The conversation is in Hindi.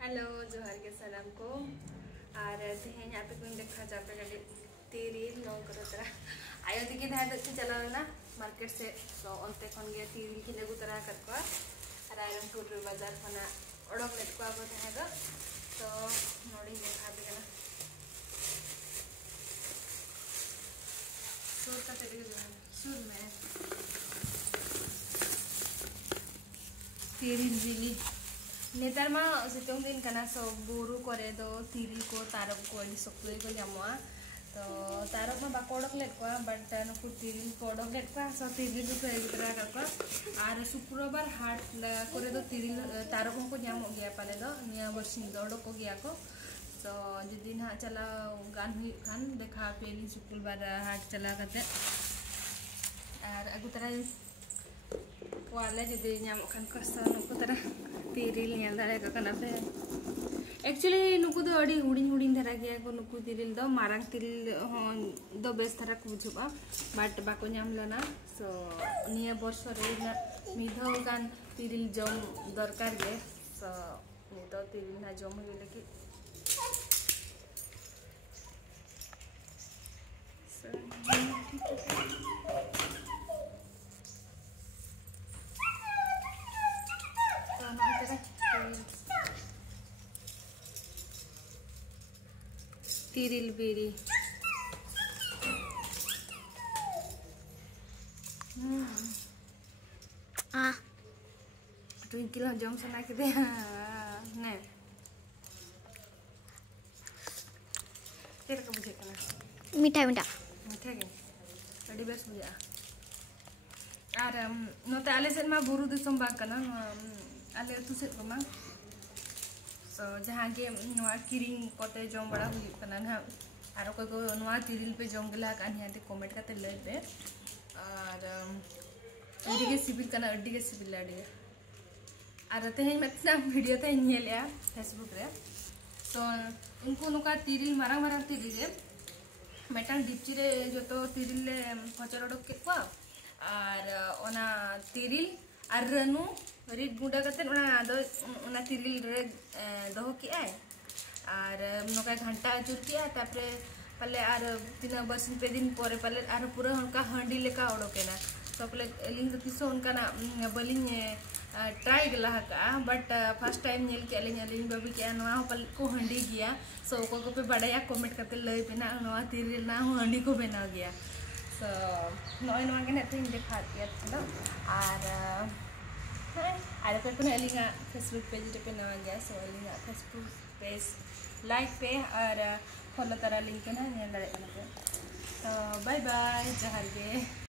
हेलो जोहार के सलाम को और तेहें आपे को देखा जापे गले तीरिल नो करो तरा आयो दिके धाय दक्ति चला ना मार्केट से तो ओनते खन गे तीरिल किने गुतरा करको और रायरंगपुर बाजार खना ओडक लेट को आगो धाय तो नोडी देखा बेगना सूर का तेरे सूर में तीरिल जिली नेतार मा सितुंग दिन कना सब बुरु करे दो तिरिल को तारक को अली सकले को जामुआ तो तारक मा बाकोडक लेट को बट नुकु तिरिल कोडक लेट को सो तिरिल को एकरा करको आर शुक्रवार हाट करे दो तिरिल तारक को जामो गया पाले दो निया वर्षिन दौड़ को गया को तो जदी ना चला गान हुई खान देखा पेली शुक्रवार हाट चला करते और अगु तरह वाले जदी नाम खान कसा नुकु तरह तिरिल नेल दारे कना पे एक्चुअली नुकु दो अडी हुडिन हुडिन धरा गया को नुकु तिरिल दो मारंग तिरिल दो बेस धरा को बुझुबा बट बाको नाम लना सो निया वर्ष रे ना मिधो गान तिरिल जम दरकार गे सो नितो तिरिल ना जम गेले कि तिरिल बेरी ट्विंकल जम सना के दे ने तेरे को बुझे कना मीठा मीठा मीठा के अड़ी बेस बुझा आर नोते आले से मा बुरु दिसम बा कना आले तु से को मा सो जहाँ के नवा किरिंग कोते जम बड़ा हुई कना ना आरो कोई को नवा तिरिल पे जम गला कान याते कमेंट काते ले दे और अड्डी के सिबिल कना अड्डी के सिबिल लाडी आर ते मतना वीडियो ते नेलिया फेसबुक रे तो उनको नुका तिरिल मारा मारा तिरिल रे मेटान डिपची रे जो तो तिरिल ले पचर ओडक के को और ओना तिरिल और रनु रिड गुंडा करते ना तिरिल रे दहो की आए और नौका घंटा अचूर किया तापरे पले आर तीना बसिन पे दिन परे पले आर पूरा उनका हंडी लेका ओडोकेना तो पले लिंग तिसो उनका ना बलिंग ट्राई गला का बट फर्स्ट टाइम नेल के अलिंग बाबी के नवा पल को हंडी गया सो को पे बड़ाया कमेंट करते लई पे ना नवा तिरिल ना हंडी को बना गया सो नॉय नवा के नेते देखा दिया था और पे अलिंगा फेसबुक पेज पे नवा गया सो अलिंगा फेसबुक पेज लाइक पे और फॉलो तरा लिंक ना नेल दाड़े तो बाय बाय जहर गे।